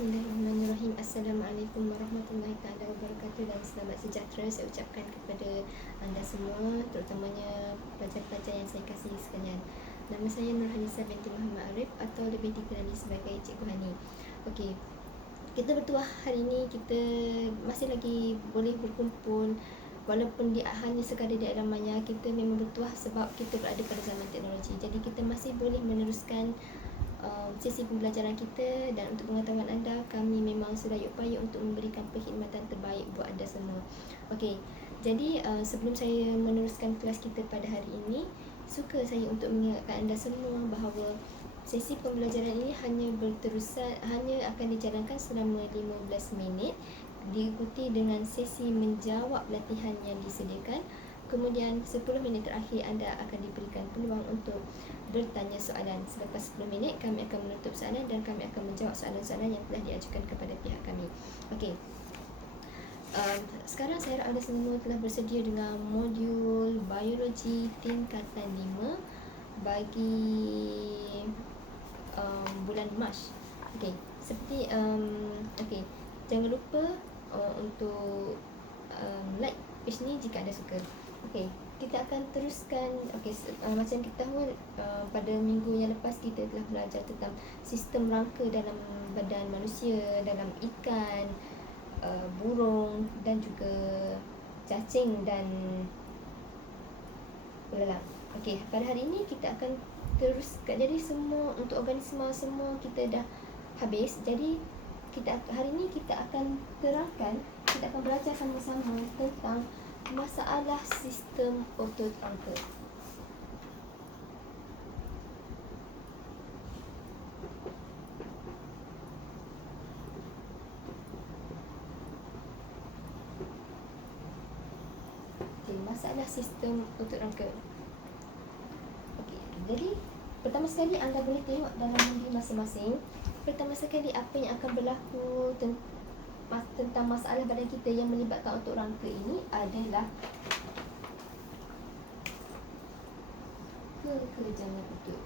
Bismillahirrahmanirrahim. Assalamualaikum warahmatullahi taala wabarakatuh dan selamat sejahtera saya ucapkan kepada anda semua, terutamanya pelajar-pelajar yang saya kasihi sekalian. Nama saya Nurhanisa binti Muhammad Arif atau lebih dikenali sebagai Cikgu Hani. Okey, kita bertuah hari ini, kita masih lagi boleh berkumpul walaupun hanya sekadar di alam maya. Kita memang bertuah sebab kita berada pada zaman teknologi. Jadi kita masih boleh meneruskan sesi pembelajaran kita, dan untuk pengetahuan anda, kami memang sedaya upaya untuk memberikan perkhidmatan terbaik buat anda semua. Okey, jadi sebelum saya meneruskan kelas kita pada hari ini, suka saya untuk mengingatkan anda semua bahawa sesi pembelajaran ini hanya akan dijalankan selama 15 minit, diikuti dengan sesi menjawab latihan yang disediakan. Kemudian 10 minit terakhir anda akan diberikan peluang untuk bertanya soalan. Selepas 10 minit kami akan menutup soalan dan kami akan menjawab soalan-soalan yang telah diajukan kepada pihak kami. Okey. Sekarang saya harap anda semua telah bersedia dengan modul biologi tingkatan 5 bagi bulan Mac. Okey, seperti okey, jangan lupa untuk like page ni jika anda suka. Okey, kita akan teruskan. Okey, macam kita tahu pada minggu yang lepas kita telah belajar tentang sistem rangka dalam badan manusia, dalam ikan, burung dan juga cacing dan belalang. Okey, pada hari ini kita akan teruskan. Jadi semua untuk organisma semua kita dah habis. Jadi hari ini kita akan kita akan belajar sama-sama tentang masalah sistem otot rangka. Okay, masalah sistem otot rangka. Okay, jadi pertama sekali anda boleh tengok dalam diri masing-masing. Pertama sekali, apa yang akan berlaku tentang masalah badan kita yang melibatkan otot rangka ini adalah kekejangan otot.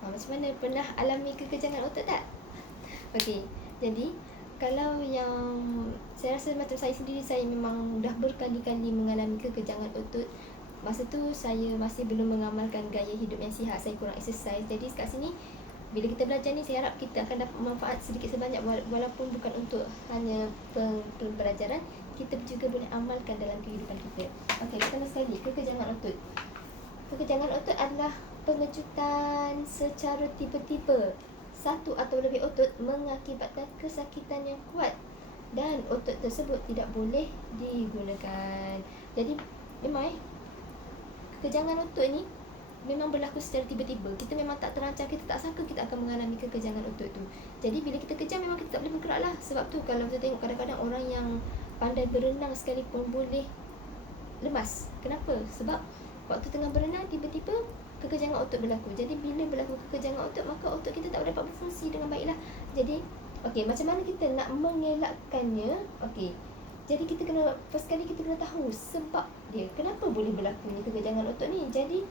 Macam mana, pernah alami kekejangan otot tak? Okey, jadi kalau yang saya rasa macam saya sendiri, saya memang dah berkali-kali mengalami kekejangan otot. Masa tu saya masih belum mengamalkan gaya hidup yang sihat, saya kurang exercise. Jadi kat sini bila kita belajar ni, saya harap kita akan dapat manfaat sedikit sebanyak, walaupun bukan untuk hanya pembelajaran, kita juga boleh amalkan dalam kehidupan kita. Okey, pertama sekali, kekejangan otot. Kekejangan otot adalah pengejutan secara tiba-tiba satu atau lebih otot mengakibatkan kesakitan yang kuat dan otot tersebut tidak boleh digunakan. Jadi memang kekejangan otot ni memang berlaku secara tiba-tiba. Kita memang tak terancang, kita tak sangka kita akan mengalami kekejangan otot tu. Jadi bila kita kejang, memang kita tak boleh bergerak lah. Sebab tu kalau kita tengok kadang-kadang orang yang pandai berenang sekalipun boleh lemas. Kenapa? Sebab waktu tengah berenang, tiba-tiba kekejangan otot berlaku. Jadi bila berlaku kekejangan otot, maka otot kita tak dapat berfungsi dengan baiklah. Jadi okey, macam mana kita nak mengelakkannya? Okey, jadi kita kena, first kali kita kena tahu sebab dia, kenapa boleh berlakunya kekejangan otot ni. Jadi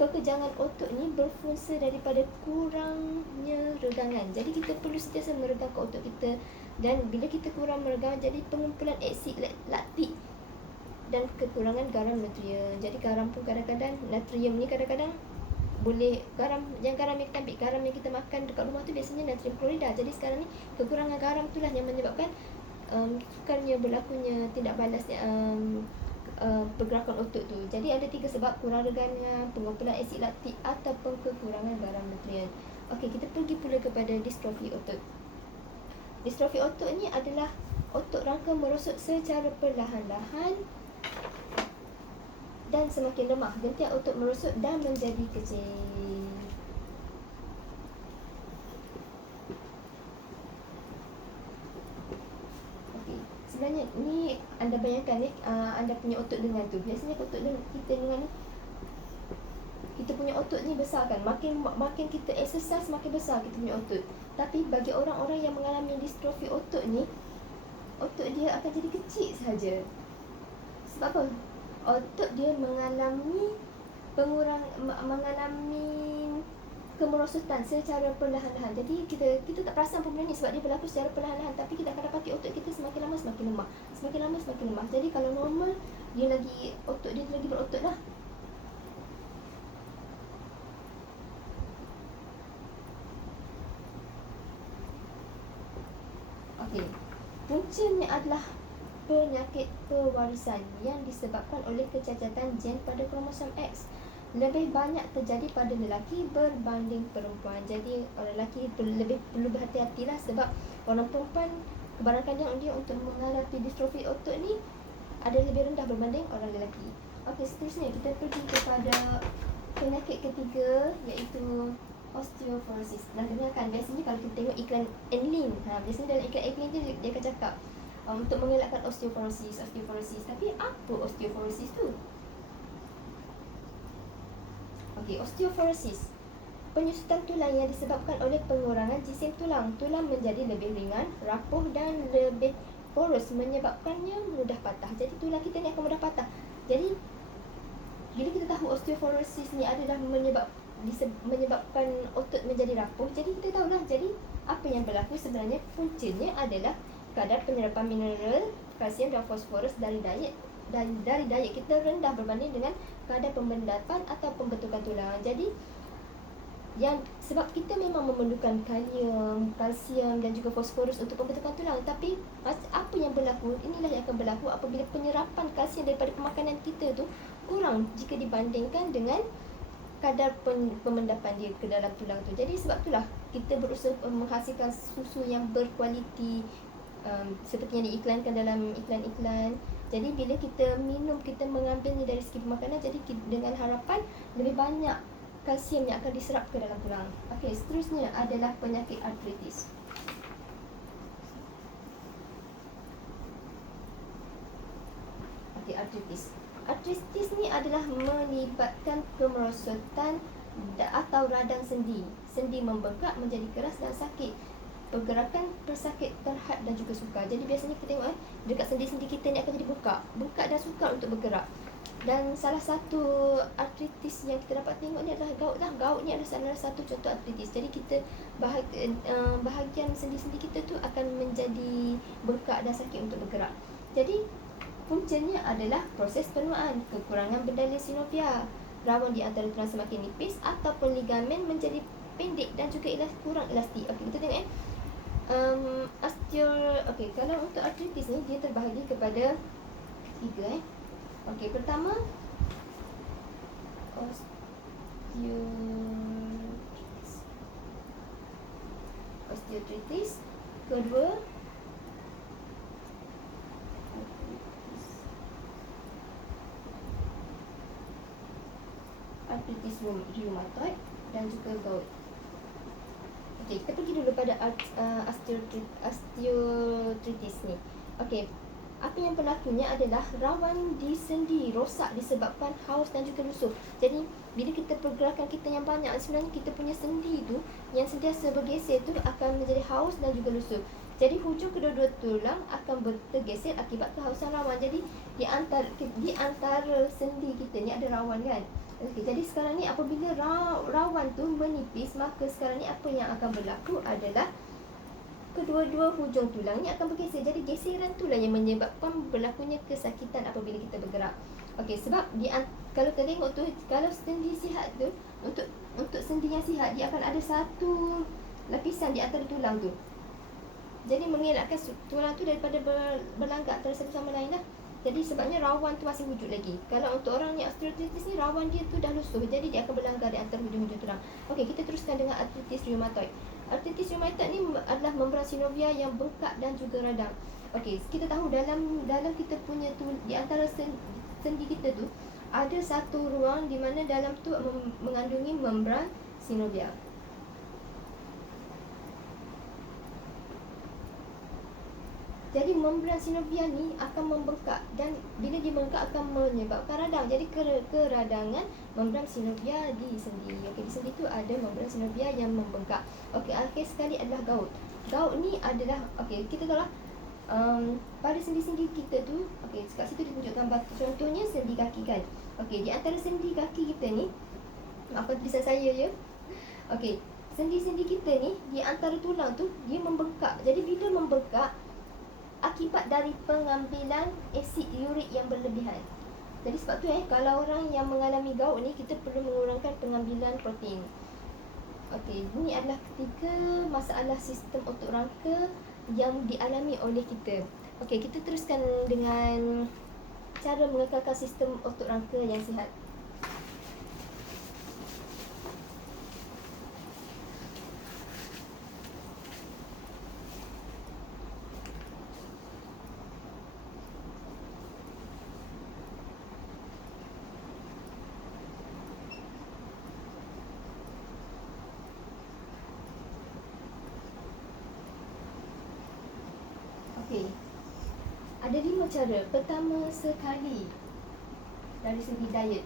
kekejangan otot ni berfungsi daripada kurangnya regangan. Jadi kita perlu sentiasa meregangkan otot kita, dan bila kita kurang meregang, jadi pengumpulan aksid laktik dan kekurangan garam natrium. Jadi garam pun kadang-kadang, natrium ni kadang-kadang boleh, garam yang kita ambil, garam yang kita makan dekat rumah tu biasanya natrium klorida. Jadi sekarang ni kekurangan garam itulah yang menyebabkan sukarnya berlakunya tindak balas pergerakan otot tu. Jadi ada 3 sebab: kurang regangan, pengumpulan aksid laktik ataupun kekurangan garam natrium. Okey, kita pergi pula kepada distrofi otot. Distrofi otot ni adalah otot rangka merosot secara perlahan-lahan dan semakin lemah. Gentian otot merosot dan menjadi kecil. Okey, sebenarnya ni anda bayangkan anda punya otot lengan tu. Biasanya otot kita lengan ni, kita punya otot ni besar kan. Makin kita exercise, makin besar kita punya otot. Tapi bagi orang-orang yang mengalami distrofi otot ni, otot dia akan jadi kecil saja. Sebab apa? Otot dia mengalami mengalami kemerosotan secara perlahan-lahan. Jadi kita tak perasan pun benda ni sebab dia berlaku secara perlahan-lahan, tapi kita akan dapati otot kita semakin lama semakin lemah. Semakin lama semakin lemah. Jadi kalau normal, otot dia lagi berotot lah. Okey. Puncanya adalah penyakit pewarisan yang disebabkan oleh kecacatan gen pada kromosom X. Lebih banyak terjadi pada lelaki berbanding perempuan. Jadi orang lelaki lebih perlu berhati-hatilah sebab orang perempuan kebarangan dia untuk mengalami distrofi otot ni ada lebih rendah berbanding orang lelaki. Okey, seterusnya kita pergi kepada penyakit ketiga, iaitu osteoporosis. Dah dengar kan, biasanya kalau kita tengok iklan Enlin, biasanya dalam iklan Enlin tu dia akan cakap untuk mengelakkan osteoporosis. Tapi apa osteoporosis tu? Okey, osteoporosis, penyusutan tulang yang disebabkan oleh pengurangan jisim tulang. Tulang menjadi lebih ringan, rapuh dan lebih poros, menyebabkannya mudah patah. Jadi tulang kita ni akan mudah patah. Jadi bila kita tahu osteoporosis ni adalah menyebabkan otot menjadi rapuh, jadi kita tahulah jadi apa yang berlaku sebenarnya. Puncanya adalah kadar penyerapan mineral, kalsium dan fosforus dari diet kita rendah berbanding dengan kadar pembendapan atau pembentukan tulang. Jadi sebab kita memang memerlukan kalium, kalsium dan juga fosforus untuk pembentukan tulang, tapi apa yang berlaku, inilah yang akan berlaku apabila penyerapan kalsium daripada pemakanan kita tu kurang jika dibandingkan dengan kadar pemendapan dia ke dalam tulang tu. Jadi sebab itulah kita berusaha menghasilkan susu yang berkualiti, seperti yang diiklankan dalam iklan-iklan. Jadi bila kita minum, kita mengambilnya dari segi pemakanan, jadi dengan harapan lebih banyak kalsium yang akan diserap ke dalam tulang. Okey, seterusnya adalah penyakit artritis. Okey, artritis. Artritis ni adalah melibatkan kemerosotan atau radang sendi. Sendi membengkak menjadi keras dan sakit. Pergerakan pesakit terhad dan juga sukar. Jadi biasanya kita tengok dekat sendi-sendi kita ni akan jadi bengkak dan sukar untuk bergerak. Dan salah satu artritis yang kita dapat tengok ni adalah gout lah. Gout ni adalah salah satu contoh artritis. Jadi kita bahagian sendi-sendi kita tu akan menjadi bengkak dan sakit untuk bergerak. Jadi puncanya adalah proses penuaan, kekurangan bendala sinovia, rawan di antara tulang semakin nipis ataupun ligamen menjadi pendek dan juga kurang elastik. Okey, kita tengok Okey, kalau untuk artritis ni dia terbahagi kepada 3 Okey, pertama osteoartritis. Kedua artritis rheumatoid dan juga gout. Okey, kita pergi dulu pada osteoartritis ni. Okey, apa yang berlakunya adalah rawan di sendi rosak disebabkan haus dan juga lusuh. Jadi bila kita pergerakan kita yang banyak, sebenarnya kita punya sendi tu yang sentiasa bergeser tu akan menjadi haus dan juga lusuh. Jadi hujung kedua-dua tulang akan tergeser akibat kehausan rawan. Jadi di antara sendi kita ni ada rawan kan. Okey, jadi sekarang ni apabila rawan tu menipis, maka sekarang ni apa yang akan berlaku adalah kedua-dua hujung tulang ni akan bergeser. Jadi geseran tu lah yang menyebabkan berlakunya kesakitan apabila kita bergerak. Okey, sebab kalau kita tengok tu, kalau sendi sihat tu, untuk sendi yang sihat, dia akan ada satu lapisan di antara tulang tu. Jadi mengelakkan tulang tu daripada berlanggar antara satu sama lain lah. Jadi sebabnya rawan tu masih wujud lagi. Kalau untuk orang yang osteoartritis ni, rawan dia tu dah lusuh, jadi dia akan berlanggar di antara hujung-hujung tulang. Okey, kita teruskan dengan artritis rheumatoid. Artritis rheumatoid ni adalah membran sinovia yang bengkak dan juga radang. Okey, kita tahu dalam kita punya tu, di antara sendi kita tu ada satu ruang di mana dalam tu mengandungi membran sinovia. Jadi membran sinovia ni akan membengkak, dan bila dia membengkak akan menyebabkan radang. Jadi keradangan membran sinovia di sendi. Okey, di sendi tu ada membran sinovia yang membengkak. Okey, akhir sekali adalah gout. Gout ni adalah, okey, kita tahu lah pada sendi-sendi kita tu, okey, kat situ dia tunjuk gambar. Contohnya sendi kaki kan. Okey, di antara sendi kaki kita ni, apa tulisan saya je. Okey, sendi-sendi kita ni di antara tulang tu dia membengkak. Jadi bila membengkak akibat dari pengambilan asid urik yang berlebihan. Jadi sebab tu kalau orang yang mengalami gout ni, kita perlu mengurangkan pengambilan protein. Okey, ini adalah ketiga masalah sistem otot rangka yang dialami oleh kita. Okey, kita teruskan dengan cara mengekalkan sistem otot rangka yang sihat. Okey, ada 5 cara. Pertama sekali, dari segi diet.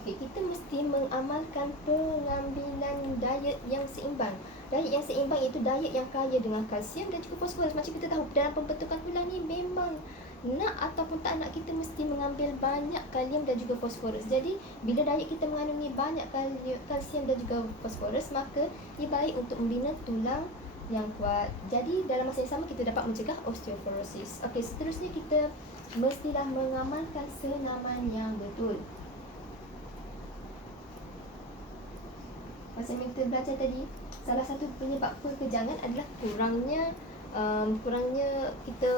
Okey, kita mesti mengamalkan pengambilan diet yang seimbang. Diet yang seimbang iaitu diet yang kaya dengan kalsium dan juga fosforus. Macam kita tahu, dalam pembentukan tulang ni memang nak ataupun tak nak, kita mesti mengambil banyak kalium dan juga fosforus. Jadi bila diet kita mengandungi banyak kalsium dan juga fosforus, maka ia baik untuk membina tulang yang kuat. Jadi dalam masa yang sama kita dapat mencegah osteoporosis. Okey, seterusnya kita mestilah mengamalkan senaman yang betul. Macam yang kita belajar tadi, salah satu penyebab kekejangan adalah kurangnya kita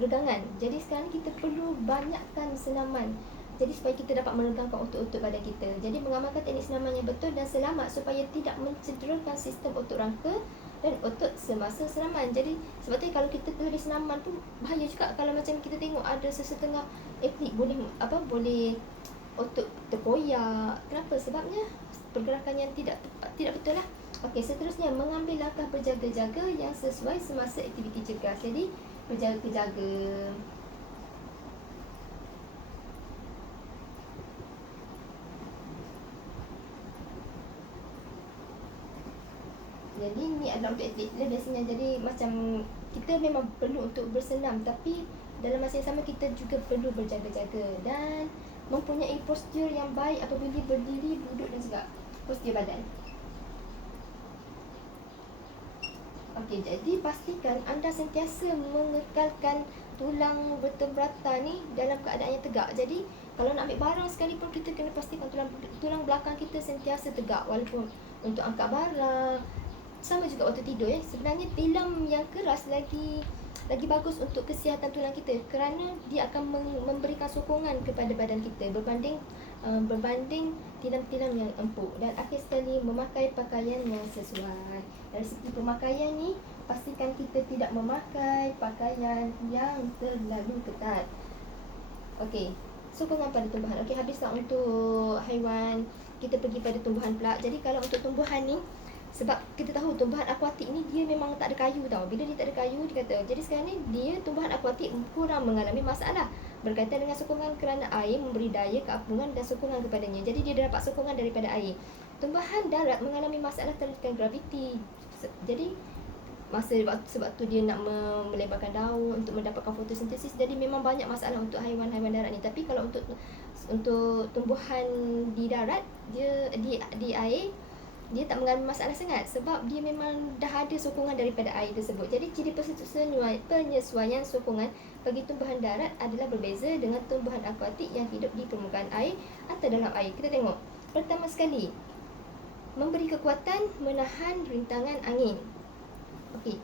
regangan. Jadi sekarang kita perlu banyakkan senaman, jadi supaya kita dapat meregangkan otot-otot badan kita. Jadi mengamalkan teknik senaman yang betul dan selamat supaya tidak mencederakan sistem otot rangka dan otot semasa senaman. Jadi sebab tu kalau kita terlebih senaman pun bahaya juga. Kalau macam kita tengok ada sesetengah atlet boleh otot terkoyak. Kenapa? Sebabnya pergerakan yang tidak betul lah. Okey, seterusnya mengambil langkah berjaga-jaga yang sesuai semasa aktiviti cegah. Jadi berjaga-jaga. Jadi ni adalah untuk atlet biasanya. Jadi macam kita memang perlu untuk bersenam, tapi dalam masa yang sama kita juga perlu berjaga-jaga dan mempunyai postur yang baik apabila berdiri, duduk dan juga postur badan. Okey, jadi pastikan anda sentiasa mengekalkan tulang vertebrata ni dalam keadaan yang tegak. Jadi kalau nak ambil barang sekalipun, kita kena pastikan tulang belakang kita sentiasa tegak. Walaupun untuk angkat barang, sama juga waktu tidur sebenarnya tilam yang keras lagi bagus untuk kesihatan tulang kita, kerana dia akan memberikan sokongan kepada badan kita berbanding tilam-tilam yang empuk. Dan akhir sekali, memakai pakaian yang sesuai. Dari segi pemakaian ni, pastikan kita tidak memakai pakaian yang terlalu ketat. Okey, sokongan pada tumbuhan. Okey, habislah untuk haiwan. Kita pergi pada tumbuhan pula. Jadi kalau untuk tumbuhan ni, sebab kita tahu tumbuhan akuatik ni dia memang tak ada kayu tau. Bila dia tak ada kayu, dia kata, jadi sekarang ni dia tumbuhan akuatik kurang mengalami masalah berkaitan dengan sokongan kerana air memberi daya keapungan dan sokongan kepadanya. Jadi dia dapat sokongan daripada air. Tumbuhan darat mengalami masalah terhadap graviti. Jadi sebab tu dia nak melebarkan daun untuk mendapatkan fotosintesis. Jadi memang banyak masalah untuk haiwan-haiwan darat ni. Tapi kalau untuk tumbuhan di darat, dia di air, dia tak mengalami masalah sangat sebab dia memang dah ada sokongan daripada air tersebut. Jadi ciri penyesuaian sokongan bagi tumbuhan darat adalah berbeza dengan tumbuhan akuatik yang hidup di permukaan air atau dalam air. Kita tengok. Pertama sekali, memberi kekuatan menahan rintangan angin. Okey.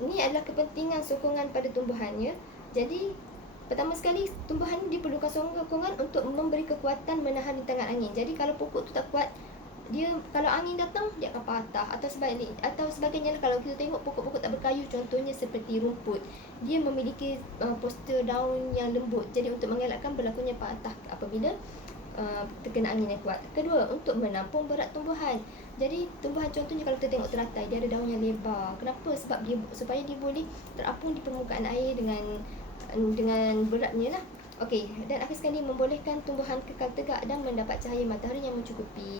Ini adalah kepentingan sokongan pada tumbuhannya. Jadi pertama sekali, tumbuhan diperlukan sokongan untuk memberi kekuatan menahan rintangan angin. Jadi kalau pokok tu tak kuat, dia kalau angin datang dia akan patah, atau sebagainya. Kalau kita tengok pokok-pokok tak berkayu, contohnya seperti rumput, dia memiliki postur daun yang lembut. Jadi untuk mengelakkan berlakunya patah apabila terkena angin yang kuat. Kedua, untuk menampung berat tumbuhan. Jadi tumbuhan contohnya kalau kita tengok teratai, dia ada daun yang lebar. Kenapa? Sebab supaya dia boleh terapung di permukaan air dengan beratnya lah. Okey, dan akhir sekali, membolehkan tumbuhan kekal tegak dan mendapat cahaya matahari yang mencukupi.